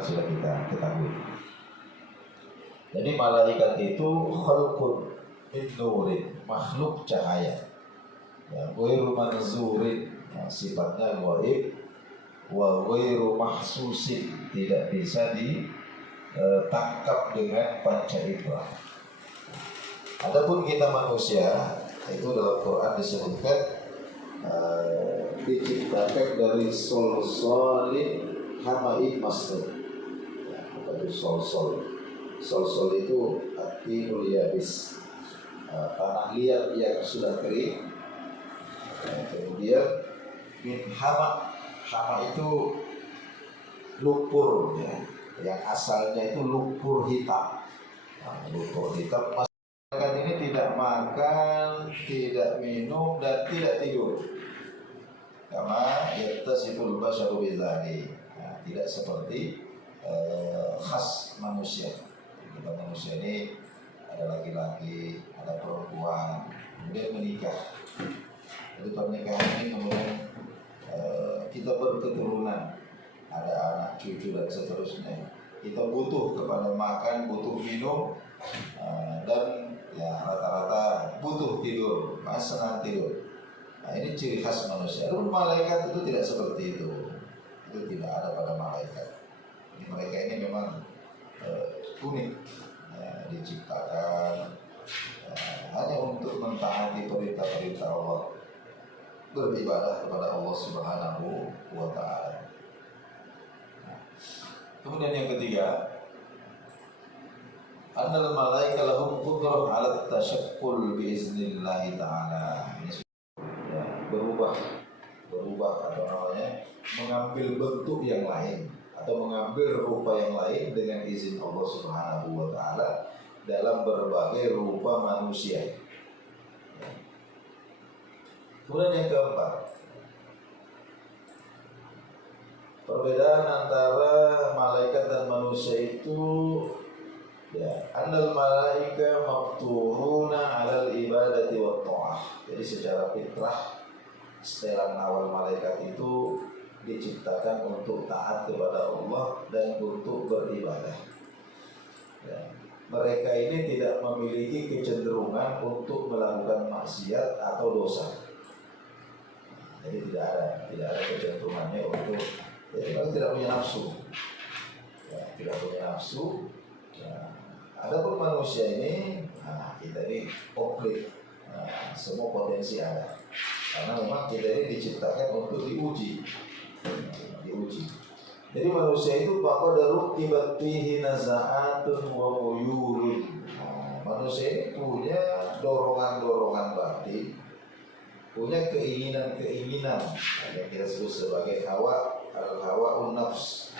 sudah kita ketahui. Jadi malaikat itu khalqun min nurin, makhluk cahaya. Ya, ghairu manzurin, ya, sifatnya gaib, wa ghairu mahsusin, tidak bisa ditangkap dengan panca indera. Adapun kita manusia, itu dalam Quran disebutkan diciptakan dari solsolin hamain masnun. Ya, itu sol itu atinul yabis, tanah liat yang sudah kering. Kemudian min hama itu lumpur, ya, yang asalnya itu lumpur hitam. Lumpur hitam. Masyarakat ini tidak makan, tidak minum, dan tidak tidur. Karena yattasimul basyaru bidzalik. Tidak seperti khas manusia. Kita manusia ini ada laki-laki, ada perempuan, kemudian menikah. Jadi pernikahan ini kemudian kita berketurunan, ada anak, cucu, dan seterusnya. Kita butuh kepada makan, butuh minum, dan ya rata-rata butuh tidur, senang tidur. Nah, ini ciri khas manusia. Lalu malaikat itu tidak seperti itu. Itu tidak ada pada malaikat. Jadi mereka ini memang unik, ya, diciptakan hanya untuk mentaati perintah-perintah Allah, beribadah kepada Allah Subhanahu wa Ta'ala. Kemudian yang ketiga, annal malaika lahum qudrah 'ala tashakkul bi iznillah ta'ala. Ini ya, berubah atau namanya mengambil bentuk yang lain atau mengambil rupa yang lain dengan izin Allah Subhanahu wa Ta'ala dalam berbagai rupa manusia. Kemudian yang keempat, perbedaan antara malaikat dan manusia itu, ya, annal malaika mafturuna 'alal ibadati wat ta'ah. Jadi secara fitrah setelan awal malaikat itu diciptakan untuk taat kepada Allah dan untuk beribadah. Ya. Mereka ini tidak memiliki kecenderungan untuk melakukan maksiat atau dosa. Jadi tidak ada kecenderungannya untuk, ya, mereka tidak punya nafsu. Ya, tidak punya nafsu. Ya. Adapun manusia ini, kita ini komplit, semua potensi ada. Karena memang kita ini diciptakan untuk diuji. Jadi manusia itu faqadaru tibat fihi naza'atun wa muyulun. Manusia ini punya dorongan-dorongan batin, punya keinginan-keinginan yang kita sebut sebagai al-hawa'un nafs,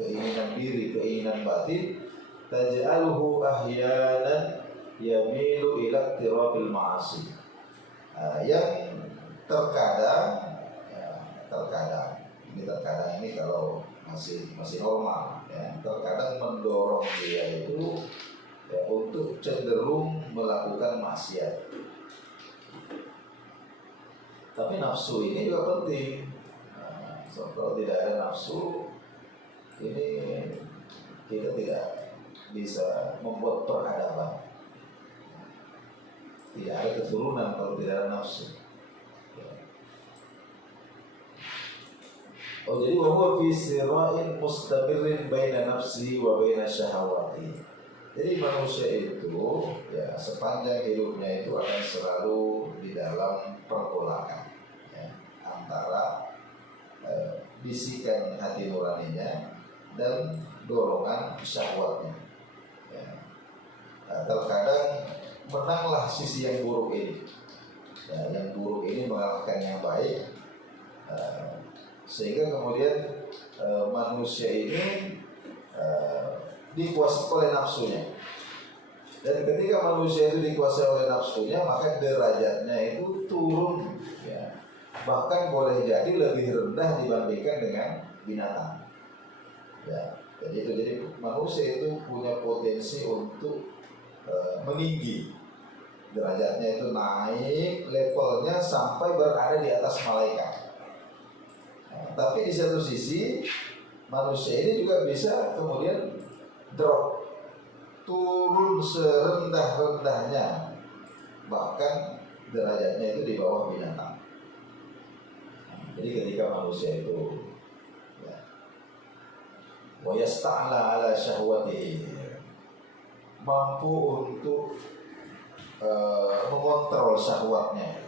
keinginan diri, keinginan batin, taj'aluhu ahyanan yamilu ila iqtirabil ma'asi, yang terkadang ini kalau masih normal, ya, terkadang mendorong dia itu, ya, untuk cenderung melakukan maksiat. Tapi nafsu ini juga penting. Kalau tidak ada nafsu, ini kita tidak bisa membuat peradaban. Tidak ada keturunan kalau tidak ada nafsu. Oh, jadi bahwa fi sira'in mustamirrin baina nafsi wa baina syahawati. Jadi manusia itu, ya, sepanjang hidupnya itu akan selalu di dalam pergolakan, ya, antara bisikan hati nuraninya dan dorongan syahwatnya. Ya. Terkadang menanglah sisi yang buruk ini. Ya, yang buruk ini mengalahkan yang baik. Sehingga kemudian manusia ini dikuasai oleh nafsunya. Dan ketika manusia itu dikuasai oleh nafsunya, maka derajatnya itu turun, ya. Bahkan boleh jadi lebih rendah dibandingkan dengan binatang. Ya, jadi manusia itu punya potensi untuk meninggi. Derajatnya itu naik levelnya sampai berada di atas malaikat. Tapi di satu sisi manusia ini juga bisa kemudian drop, turun serendah-rendahnya, bahkan derajatnya itu di bawah binatang. Jadi ketika manusia itu wa yasta'la ala syahwatihi, mampu untuk mengontrol syahwatnya,